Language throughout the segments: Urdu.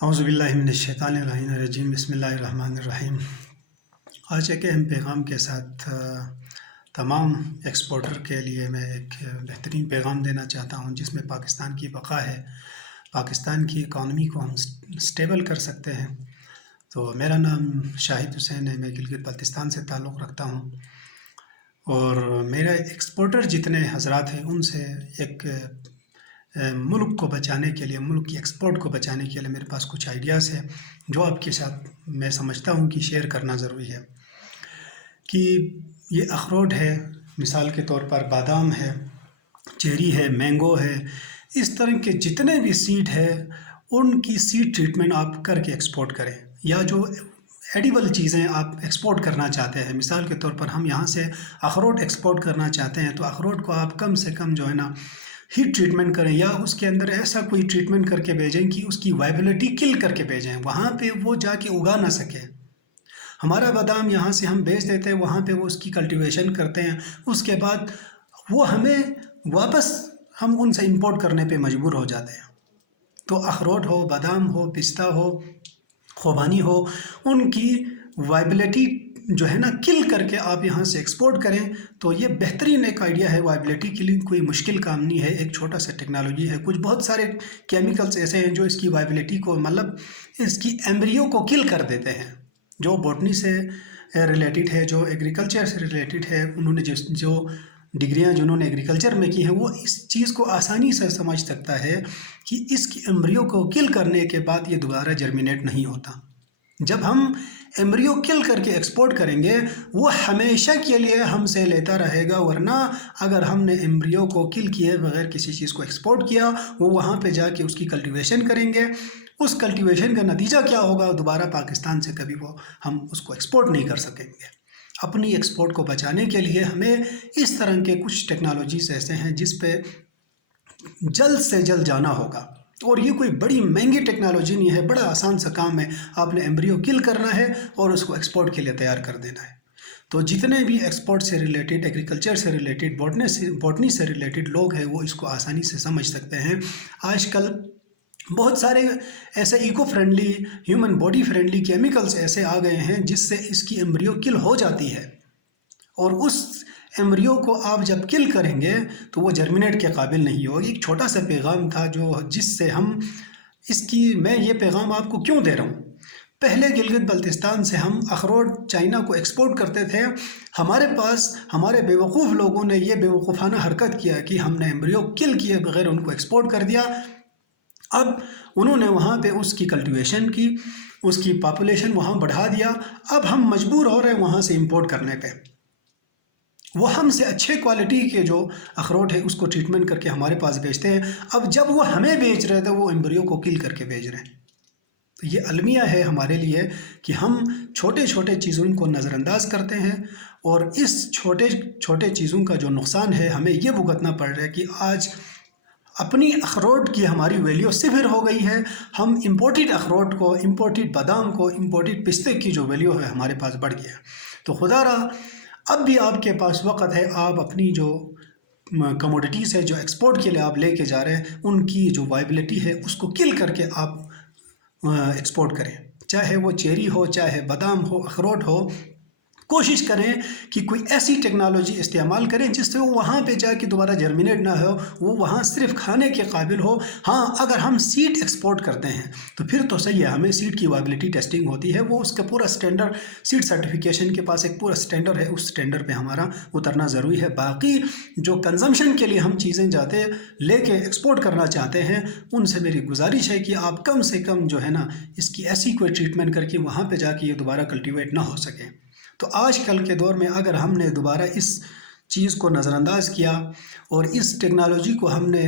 اعوذ باللہ من الشیطان الرجیم بسم اللہ الرحمن الرحیم۔ آج ایک اہم پیغام کے ساتھ تمام ایکسپورٹر کے لیے میں ایک بہترین پیغام دینا چاہتا ہوں جس میں پاکستان کی بقا ہے، پاکستان کی اکانومی کو ہم سٹیبل کر سکتے ہیں۔ تو میرا نام شاہد حسین ہے، میں گلگت بلتستان سے تعلق رکھتا ہوں، اور میرے ایکسپورٹر جتنے حضرات ہیں ان سے ایک ملک کو بچانے کے لیے، ملک کی ایکسپورٹ کو بچانے کے لیے میرے پاس کچھ آئیڈیاز ہیں جو آپ کے ساتھ میں سمجھتا ہوں کہ شیئر کرنا ضروری ہے۔ کہ یہ اخروٹ ہے، مثال کے طور پر بادام ہے، چیری ہے، مینگو ہے، اس طرح کے جتنے بھی سیڈ ہے ان کی سیڈ ٹریٹمنٹ آپ کر کے ایکسپورٹ کریں، یا جو ایڈیبل چیزیں آپ ایکسپورٹ کرنا چاہتے ہیں، مثال کے طور پر ہم یہاں سے اخروٹ ایکسپورٹ کرنا چاہتے ہیں تو اخروٹ کو آپ کم سے کم جو ہے نا ہیٹ ٹریٹمنٹ کریں، یا اس کے اندر ایسا کوئی ٹریٹمنٹ کر کے بھیجیں کہ اس کی وائبلٹی کل کر کے بھیجیں، وہاں پہ وہ جا کے اگا نہ سکے۔ ہمارا بادام یہاں سے ہم بیچ دیتے ہیں، وہاں پہ وہ اس کی کلٹیویشن کرتے ہیں، اس کے بعد وہ ہمیں واپس ہم ان سے امپورٹ کرنے پہ مجبور ہو جاتے ہیں۔ تو اخروٹ ہو، بادام ہو، پستہ ہو، خوبانی ہو، ان کی وائبلٹی جو ہے نا کل کر کے آپ یہاں سے ایکسپورٹ کریں تو یہ بہترین ایک آئیڈیا ہے۔ وائبلٹی کلنگ کوئی مشکل کام نہیں ہے، ایک چھوٹا سا ٹیکنالوجی ہے، کچھ بہت سارے کیمیکلز ایسے ہیں جو اس کی وائبلٹی کو مطلب اس کی ایمبریو کو کل کر دیتے ہیں۔ جو بوٹنی سے ریلیٹڈ ہے، جو ایگریکلچر سے ریلیٹڈ ہے، انہوں نے جو ڈگریاں جنہوں نے ایگریکلچر میں کی ہیں وہ اس چیز کو آسانی سے سمجھ سکتا ہے کہ اس کی ایمبریو کو کل کرنے کے بعد یہ دوبارہ جرمینیٹ نہیں ہوتا۔ جب ہم ایمبریو کل کر کے ایکسپورٹ کریں گے وہ ہمیشہ کے لیے ہم سے لیتا رہے گا، ورنہ اگر ہم نے ایمبریو کو کل کیے بغیر کسی چیز کو ایکسپورٹ کیا، وہ وہاں پہ جا کے اس کی کلٹیویشن کریں گے، اس کلٹیویشن کا نتیجہ کیا ہوگا؟ دوبارہ پاکستان سے کبھی ہم اس کو ایکسپورٹ نہیں کر سکیں گے۔ اپنی ایکسپورٹ کو بچانے کے لیے ہمیں اس طرح کے کچھ ٹیکنالوجیز ایسے ہیں جس پہ جلد سے جلد جانا ہوگا، اور یہ کوئی بڑی مہنگی ٹیکنالوجی نہیں ہے، بڑا آسان سا کام ہے۔ آپ نے ایمبریو کل کرنا ہے اور اس کو ایکسپورٹ کے لیے تیار کر دینا ہے۔ تو جتنے بھی ایکسپورٹ سے ریلیٹڈ، ایگریکلچر سے ریلیٹڈ، بوٹنی سے ریلیٹڈ لوگ ہیں وہ اس کو آسانی سے سمجھ سکتے ہیں۔ آج کل بہت سارے ایسے eco friendly, human body friendly chemicals ایسے آ گئے ہیں جس سے اس کی ایمبریو کل ہو جاتی ہے، اور اس ایمبریو کو آپ جب کل کریں گے تو وہ جرمینیٹ کے قابل نہیں ہوگی۔ ایک چھوٹا سا پیغام تھا جس سے ہم میں یہ پیغام آپ کو کیوں دے رہا ہوں۔ پہلے گلگت بلتستان سے ہم اخروٹ چائنا کو ایکسپورٹ کرتے تھے، ہمارے پاس ہمارے بیوقوف لوگوں نے یہ بیوقوفانہ حرکت کیا کہ ہم نے ایمبریو کل کیے بغیر ان کو ایکسپورٹ کر دیا۔ اب انہوں نے وہاں پہ اس کی کلٹیویشن کی، اس کی پاپولیشن وہاں بڑھا دیا، اب ہم مجبور ہو رہے ہیں وہاں سے امپورٹ کرنے پہ۔ وہ ہم سے اچھے کوالٹی کے جو اخروٹ ہے اس کو ٹریٹمنٹ کر کے ہمارے پاس بیچتے ہیں، اب جب وہ ہمیں بیچ رہے تھے وہ ایمبریو کو کل کر کے بیچ رہے ہیں۔ تو یہ المیہ ہے ہمارے لیے کہ ہم چھوٹے چھوٹے چیزوں کو نظر انداز کرتے ہیں، اور اس چھوٹے چھوٹے چیزوں کا جو نقصان ہے ہمیں یہ بھگتنا پڑ رہا ہے کہ آج اپنی اخروٹ کی ہماری ویلیو صفر ہو گئی ہے۔ ہم امپورٹڈ اخروٹ کو، امپورٹڈ بادام کو، امپورٹڈ پستے کی جو ویلیو ہے ہمارے پاس بڑھ گیا۔ تو خدا را اب بھی آپ کے پاس وقت ہے، آپ اپنی جو کموڈیٹیز ہے جو ایکسپورٹ کے لیے آپ لے کے جا رہے ہیں ان کی جو وائبلٹی ہے اس کو کل کر کے آپ ایکسپورٹ کریں، چاہے وہ چیری ہو، چاہے بادام ہو، اخروٹ ہو۔ کوشش کریں کہ کوئی ایسی ٹیکنالوجی استعمال کریں جس سے وہ وہاں پہ جا کے دوبارہ جرمینیٹ نہ ہو، وہ وہاں صرف کھانے کے قابل ہو۔ ہاں، اگر ہم سیڈ ایکسپورٹ کرتے ہیں تو پھر تو صحیح ہے، ہمیں سیڈ کی وائبلٹی ٹیسٹنگ ہوتی ہے، وہ اس کا پورا سٹینڈرڈ، سیڈ سرٹیفیکیشن کے پاس ایک پورا سٹینڈرڈ ہے، اس سٹینڈرڈ پہ ہمارا اترنا ضروری ہے۔ باقی جو کنزمپشن کے لیے ہم چیزیں جاتے لے کے ایکسپورٹ کرنا چاہتے ہیں ان سے میری گزارش ہے کہ آپ کم سے کم جو ہے نا اس کی ایسی کوئی ٹریٹمنٹ کر کے وہاں پہ جا کے یہ دوبارہ کلٹیویٹ نہ ہو سکے۔ تو آج کل کے دور میں اگر ہم نے دوبارہ اس چیز کو نظر انداز کیا اور اس ٹیکنالوجی کو ہم نے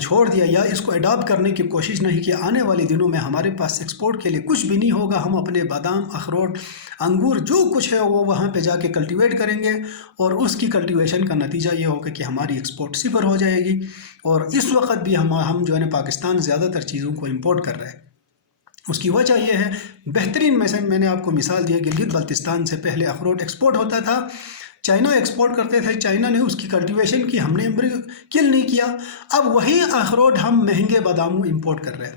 چھوڑ دیا یا اس کو اڈاپٹ کرنے کی کوشش نہیں کی، آنے والے دنوں میں ہمارے پاس ایکسپورٹ کے لیے کچھ بھی نہیں ہوگا۔ ہم اپنے بادام، اخروٹ، انگور جو کچھ ہے وہ وہاں پہ جا کے کلٹیویٹ کریں گے، اور اس کی کلٹیویشن کا نتیجہ یہ ہوگا کہ ہماری ایکسپورٹ صفر ہو جائے گی۔ اور اس وقت بھی ہم جو ہے نا پاکستان زیادہ تر چیزوں کو امپورٹ کر رہے ہیں۔ اس کی وجہ یہ ہے، بہترین میں نے آپ کو مثال دیا، گلگت بلتستان سے پہلے اخروٹ ایکسپورٹ ہوتا تھا، چائنا ایکسپورٹ کرتے تھے، چائنا نے اس کی کلٹیویشن کی، ہم نے کل نہیں کیا، اب وہی اخروٹ ہم مہنگے باداموں امپورٹ کر رہے ہیں۔